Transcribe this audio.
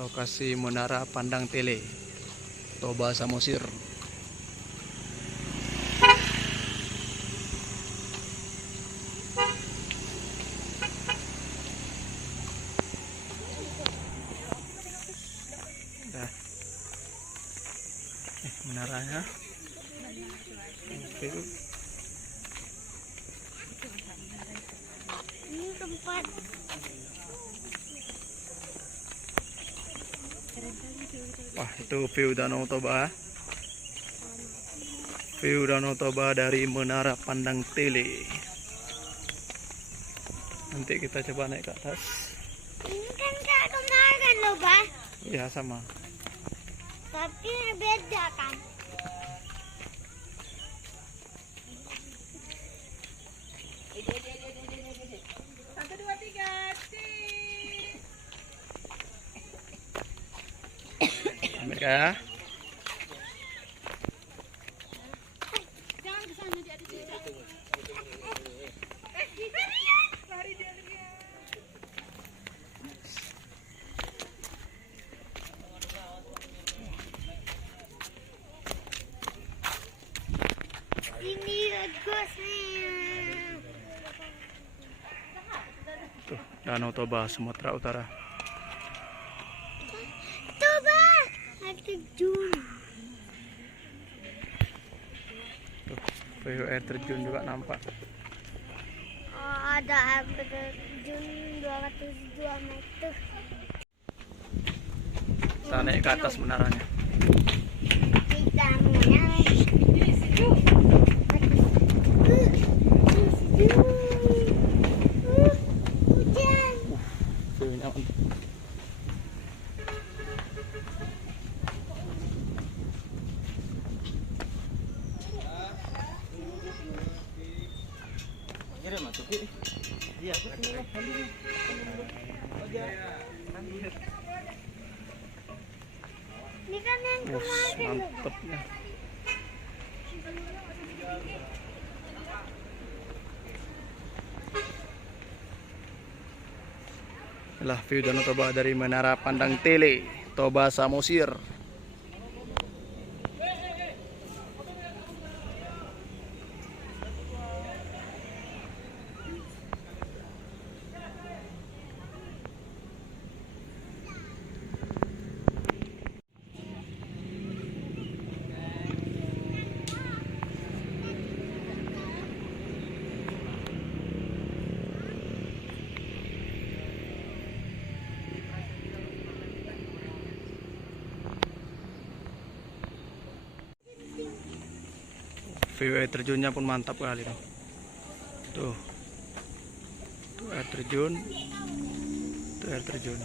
Lokasi Menara Pandang Tele, Toba Samosir. Dah. Menaranya. Oke. Ini tempat Wah, itu view Danau Toba. View Danau Toba dari Menara Pandang Tele. Nanti kita coba naik ke atas. ini kan kayak kemarin loh, Bah. Ya, sama. Tapi beda kan. Satu, dua, tiga, sih. Ambil ya. Jangan ke sana, dia ada di lari dia lihat. Ini bagus nih. Tuh, Danau Toba, Sumatera Utara. Tuh, Bah. Air terjun. Tuh, view air terjun juga nampak. Oh, ada air terjun 202 meter. Kita naik ke atas menaranya. Kita menang. Ini sejuk. Hujan. View-nya mantap. Ini kan yang kemarin loh. Mantepnya. Inilah view Danau Toba dari Menara Pandang Tele, Toba Samosir. View air terjunnya pun mantap kali tuh. Tuh air terjun. Tuh air terjun.